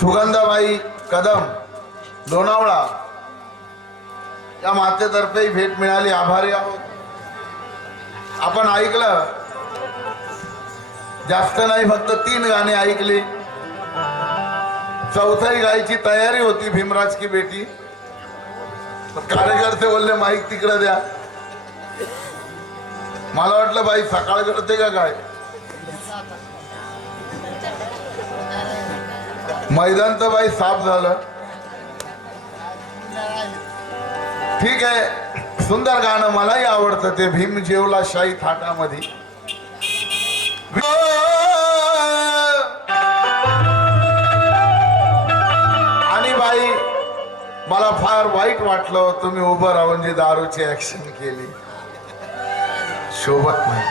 सुगंधाबाई कदम लोणावळा या मातेतर्फे भेट मिळाली, आभारी आहोत. आपण ऐकलं, जास्त नाही, फक्त 3 गाणे ऐकली. चौथी गायची तयारी होती, भीमराज की बेटी. कार्यकर्ते बोलले माईक तिकडे द्या. मला वाटलं बाई सकाळ करते का काय. मैदान तर बाई साफ झालं. ठीक आहे, सुंदर गाणं, मलाही आवडतं ते. भीम जेवला शाही थाटामध्ये. आणि बाई मला फार वाईट वाटलं, तुम्ही उभं राहून जी दारूची ऍक्शन केली, शोभत नाही.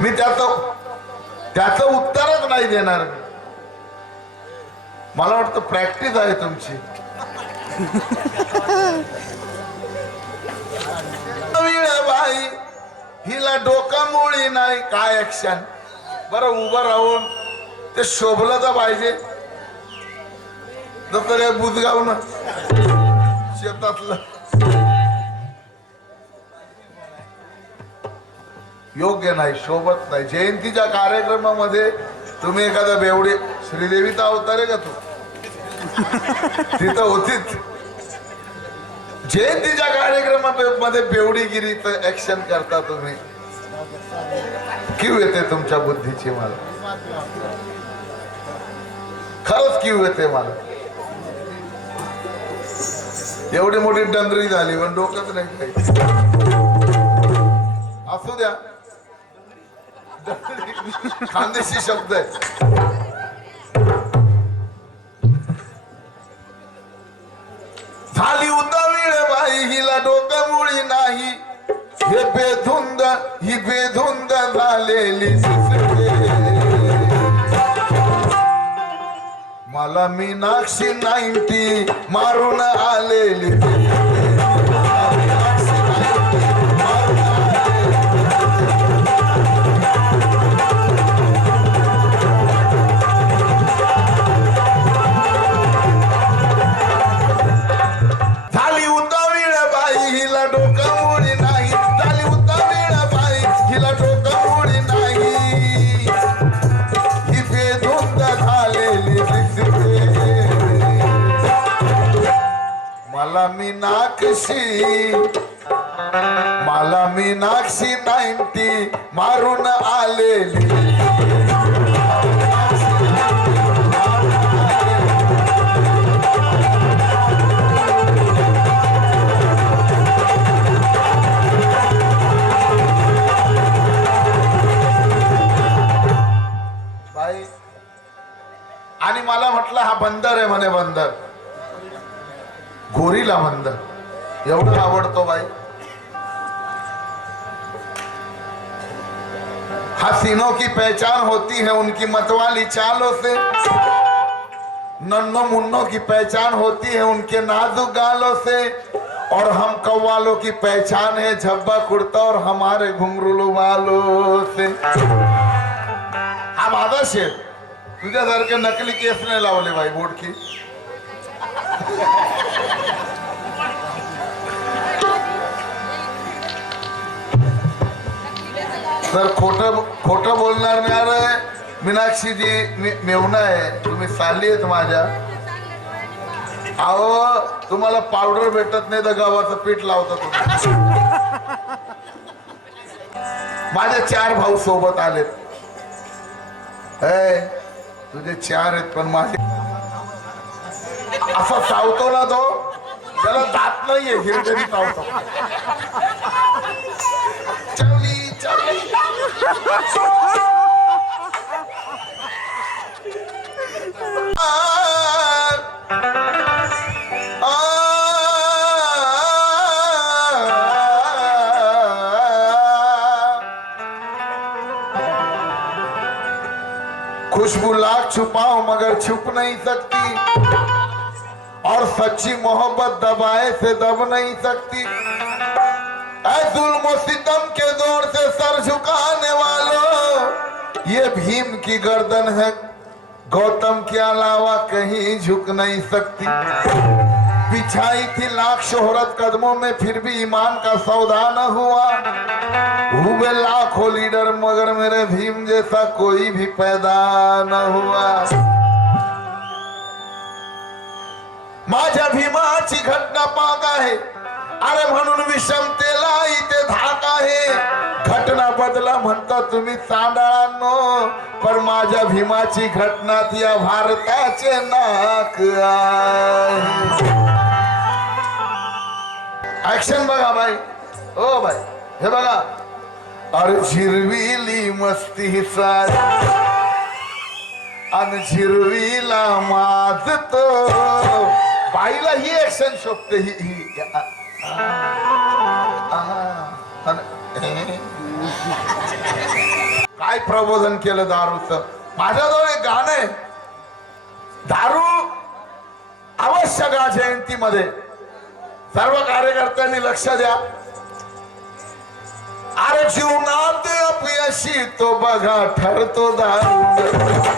मी त्याचं उत्तरच नाही देणार. मला वाटतं प्रॅक्टिस आहे तुमची. बाई हिला डोकामुळी नाही, काय ऍक्शन. बरं उभं राहून ते शोभलं तर पाहिजे. जसं काय बुजगाव ना शेतातलं, योग्य नाही, शोभत नाही. जयंतीच्या कार्यक्रमामध्ये तुम्ही एखादा बेवडी, श्रीदेवीचा अवतार आहे का तू, तिथं होतीच. जयंतीच्या कार्यक्रमामध्ये बेवडीगिरीचं ऍक्शन करता तुम्ही. क्यू येते तुमच्या बुद्धीची, मला खरंच क्यू येते. मला एवढी मोठी डंगरी झाली पण डोकंच नाही काही. असू द्या, खानदेशी शब्द आहे. झाली उतावीळ बाई हिला डोकामुळी नाही, हे बेधुंद ही बेधुंद झालेली. मला मीनाक्षी 90 मारून आलेली. झाली उतावीळ बाई हिला डोकामुळी नाही, झाली उतावीळ बाई हिला डोकामुळी नाही, ही बेधुंद झालेली. मला मीनाक्षी 90 मारून आलेली. बाई आणि मला म्हटलं हा बंदर आहे म्हणे, बंदर गोरीला बंदर एवढं आवडतो बाई. हसीनों की पहचान होती है उनकी मतवाली चालों से, नन्नों मुन्नों की पहचान होती है उनके नाजुक गालों से, और हम कव्वालों की पहचान है झब्बा कुर्ता और हमारे घुंघरू वालों से. हा माझा शेर. तुझ्यासारखे नकली केस नाही लावले बाई बोडकी. तर खोटं बोलणार नाही. अरे मीनाक्षी जी मेवणा आहे, तुम्ही साली आहेत माझ्या. अहो तुम्हाला पावडर भेटत नाही तर गव्हाचं पीठ लावता तुम्ही. माझे 4 भाऊ सोबत आलेत. तुझे 4 आहेत पण माझे असा चावतो ना तो, त्याला दात नाहीये, हिरडणी चावतो. चवली चवली. खुशबू लाख छुपाओ मगर छुप नहीं सकती, और सच्ची मोहब्बत दबाए से दब नहीं सकती. जुल्म सितम के दौर से सर झुकाने वालों, ये भीम की गर्दन है गौतम के अलावा कहीं झुक नहीं सकती। बिछाई थी लाख शोहरत कदमों में, फिर भी ईमान का सौदा न हुआ। हुए लाखों लीडर मगर मेरे भीम जैसा कोई भी पैदा न हुआ। माझ्या भीमाची घटना पाक आहे, अरे म्हणून विषमतेला इथे धाक आहे। घटना बदला म्हणता तुम्ही चांडाळांनो, पण माझ्या भीमाची घटना या भारताचे नाक आहे। ऍक्शन बघा बाई, ओ बाई हे बघा। अरे झिरविली मस्ती सारी आणि झिरविला माझतो। बाईला ही ऍक्शन शोभते ही काय प्रबोधन केलं दारूचं। माझ्याजवळ एक गाणं आहे, दारू अवश्य गा जयंतीमध्ये। सर्व कार्यकर्त्यांनी लक्ष द्या। अरे जीवनात अपयशी तो बघा ठरतो दारू।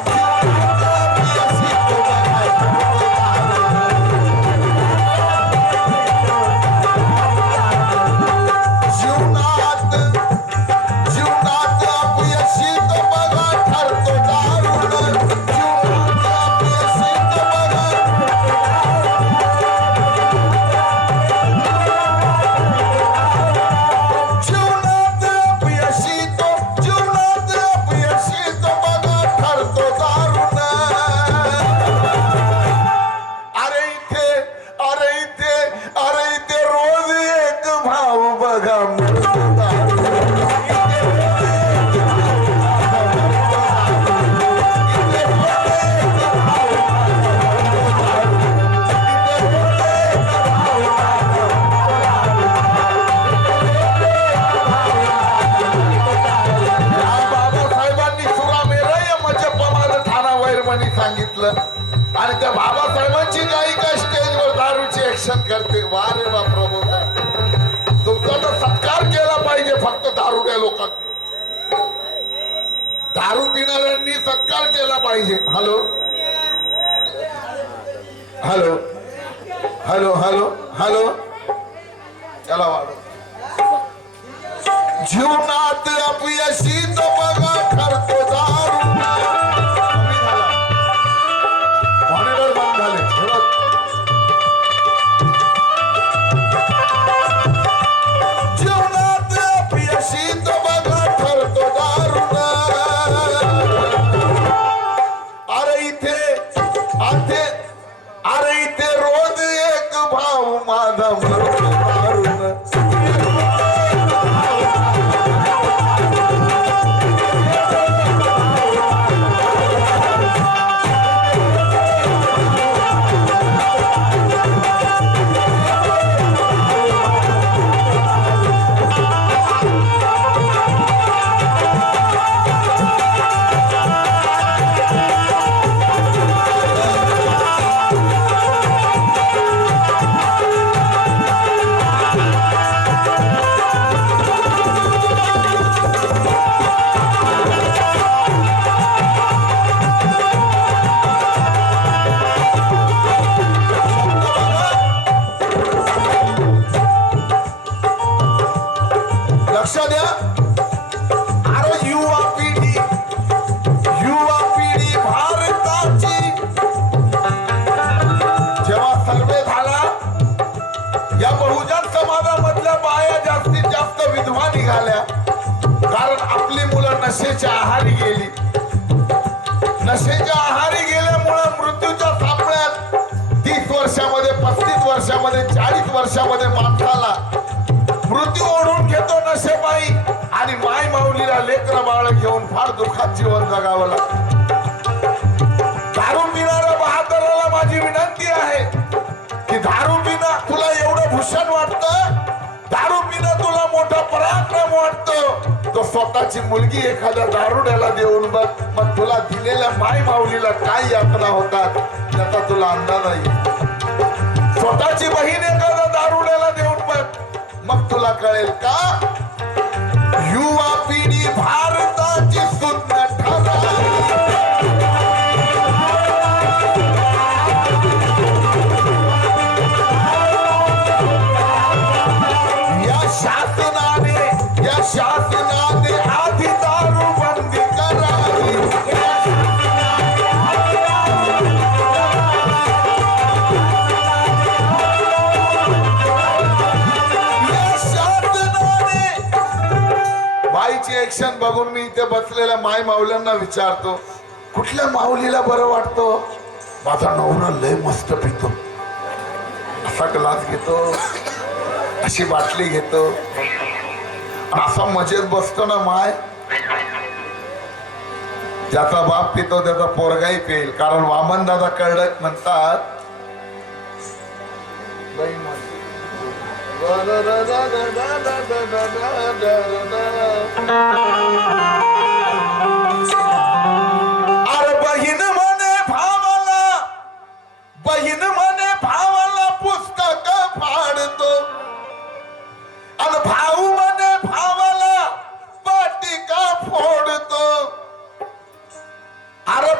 आणि त्या बाबासाहेबांची गायिका स्टेजवर दारूची ऍक्शन करते। वा रे वा प्रबोधन, तुमचा तर सत्कार केला पाहिजे। फक्त दारुड्या लोकांनी, दारू पिणाऱ्यांनी सत्कार केला पाहिजे। Hello hello hello hello hello चला वाढ। जीवनात अपयशी तो बघा ठरतो दारू। नशेच्या आहारी गेली। नशेच्या आहारी गेल्यामुळे मृत्यूच्या सापळ्यात 30 वर्षामध्ये 35 वर्षामध्ये 40 वर्षामध्ये माणसाला मृत्यू ओढून घेतो नशेबाई। आणि माय माऊलीला लेकरं बाळ घेऊन फार दुःखात जीवन जगावं लागतं। दारू पिणाऱ्या बहादराला माझी विनंती आहे की दारू पिणं तुला एवढं भूषण वाटतं, दारू पिणं तुला मोठा पराक्रम वाटतो, तो स्वतःची मुलगी एखाद्या दारुड्याला देऊन बघ, मग तुला दिलेल्या माय माऊलीला काय यातना होतात त्याचा तुला अंदाज आहे। स्वतःची बहीण एखाद्या दारुड्याला देऊन बघ, मग तुला कळेल का युवा पिढी भारताची सुज्ञ ठरा। ऍक्शन बघून मी इथे बसलेल्या माय माऊल्यांना विचारतो, कुठल्या माऊलीला बरं वाटतं? माझा नवरा लय मस्त पितो, असा ग्लास घेतो, अशी बाटली घेतो, असा मजेत बसतो ना माय. ज्याचा बाप पितो त्याचा पोरगाही पेल. कारण वामन दादा कडक म्हणतात, अरे बहीण म्हणे भावाला, बहीण म्हणे भावाला पुस्तक फाडतो, आणि भाऊ म्हणे भावाला पाटिका फोडतो. अरे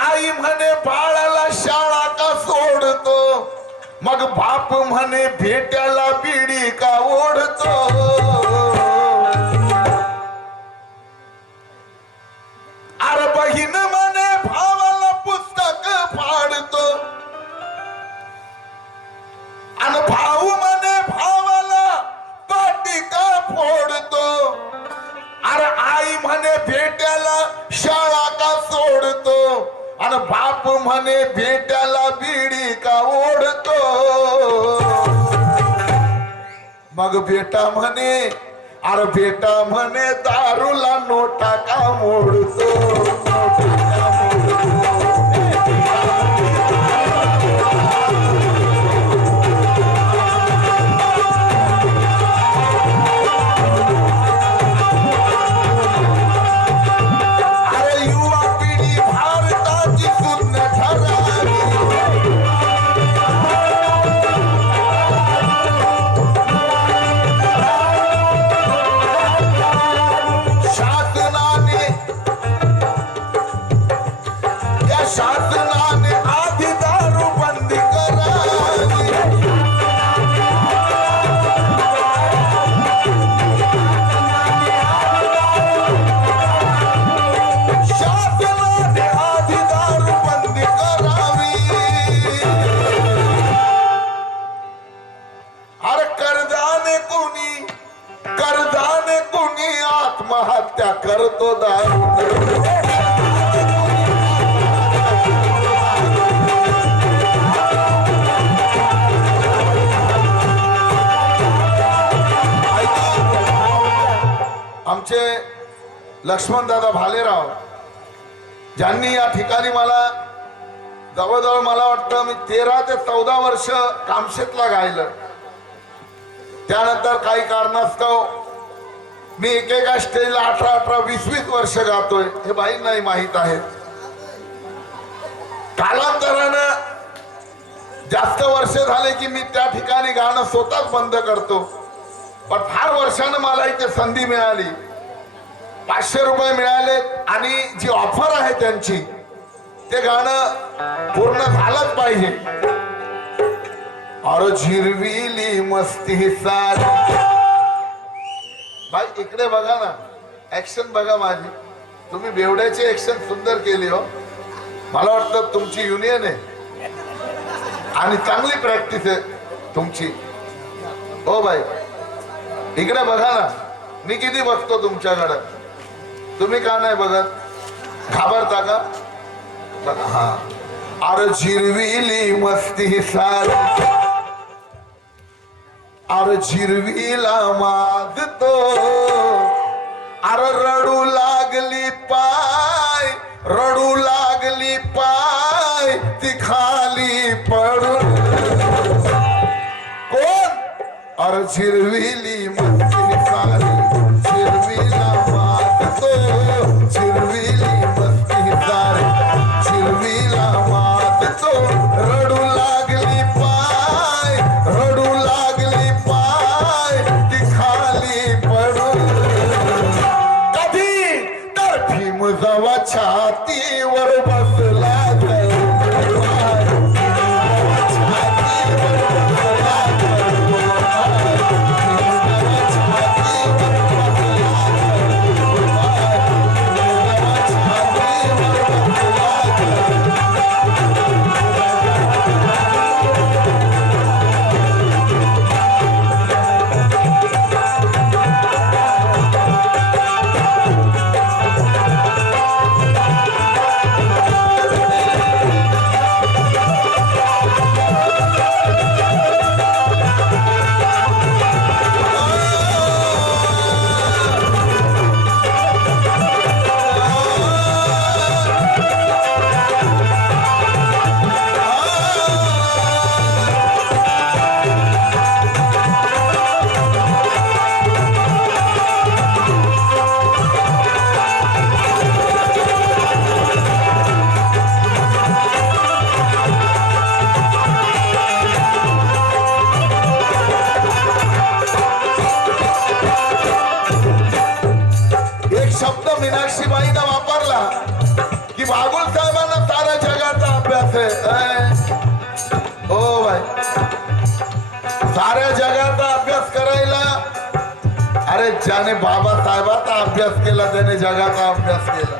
आई म्हणे बाळाला शाळा का सोडतो, मग बाप म्हणे भेट्याला बिडी का ओढतो. अरे बहीण म्हणे भावाला पुस्तक फाडतो, आणि भाऊ म्हणे भावाला पाटिका फोडतो. अरे आई म्हणे भेट्याला शाळा का सोडतो, आणि बाप म्हणे भेट्याला बिडी का ओढतो. मग बेटा म्हणे, अरे बेटा म्हणे दारूला नोटा का मोडतो. शासनाने आधी दारू बंदी करावी, शासनाने आधी दारू बंदी करावी. अरे कर्जाने कोणी आत्महत्या करतो दारू. आमचे लक्ष्मण दादा भालेराव, ज्यांनी या ठिकाणी मला जवळजवळ मला वाटतं मी 13 ते 14 वर्ष कामशेतला गायलं. त्यानंतर काही कारणास्तव मी एकेका स्टेजला 18, 20 वर्ष गातोय, हे बाईंनाही माहीत आहे. कालांतरानं जास्त वर्ष झाले की मी त्या ठिकाणी गाणं स्वतःच बंद करतो. पण फार वर्षानं मला इथे संधी मिळाली, 500 रुपये मिळाले, आणि जी ऑफर आहे त्यांची, ते गाणं पूर्ण झालंच पाहिजे. और झिरविली मस्ती सारी. भाई इकडे बघा ना, ऍक्शन बघा माझी. तुम्ही बेवड्याची ऍक्शन सुंदर केली हो. मला वाटतं तुमची युनियन आहे आणि चांगली प्रॅक्टिस आहे तुमची. हो भाई इकडे बघा ना, मी किती बघतो तुमच्याकडे, तुम्ही का नाही बघत? घाबरता का? बघा हा. अरे झिरविली मस्ती सारी, अरे झिरवीला माजतो, अरे रडू लागली पाय, रडू लागली पाय, ती खाली पडून. कोण? अरे झिरविली मस्ती सारी, झिरवीला माजतो, झिरविली मस्ती सारी, झिरवीला माजतो, रडू लागली पाय, रडू लागली पाय, ती खाली पडून. कधी तर भीम जवा छातीवर बसला, छातीवर बसला, से ओ भाई साऱ्या जगाचा अभ्यास करायला अरे ज्याने बाबासाहेबाचा अभ्यास केला त्याने जगाचा अभ्यास केला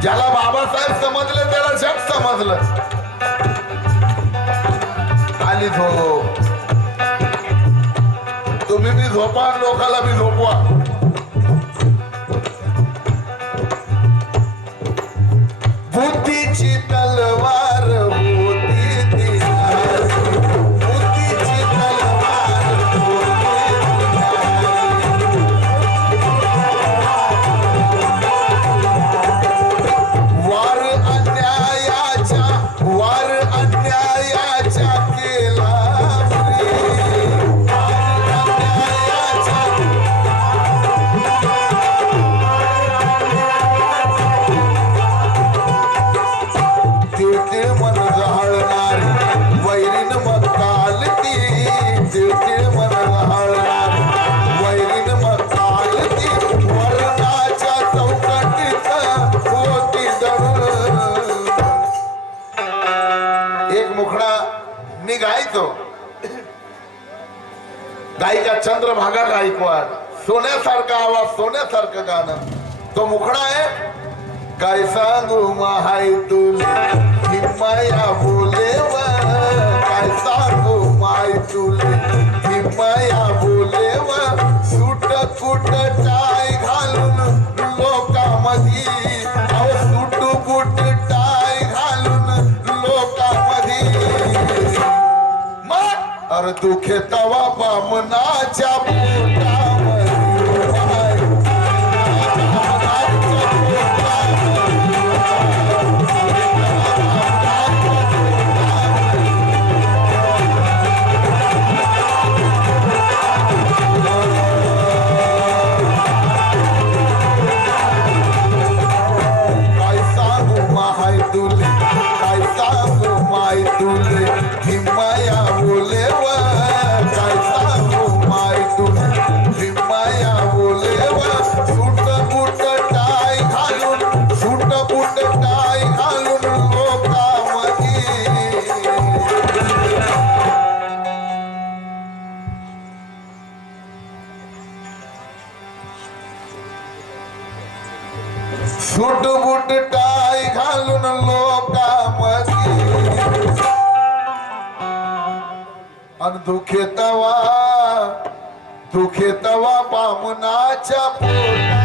ज्याला बाबासाहेब समजले त्याला जग समजलं आली झोप तुम्ही बी झोपा लोकाला बी झोपवा बुद्धीची तलवार होती ती बुद्धीची तलवार वार अन्यायाच्या केला गायिका चंद्रभागा गायकवाड सोन्यासारखा आवाज सोन्यासारखं गाणं तो मुखडा आहे काय सांगू माहाय तुले हिमाया बोलेव काय सांगू माय तुले हिमाया बोलेव सुट कुट टाय घालून लोकांमध्ये अहो सुट कुट टाय घालून लोकांमध्ये अरे दुखे तवा बामनाच्या काय सांगू माय तुले काय सांगू माय तुले हिमाया बोले सुट बुट टाय घालून लोकांमध्ये आणि दुखे तवा बामनाच्या पोटा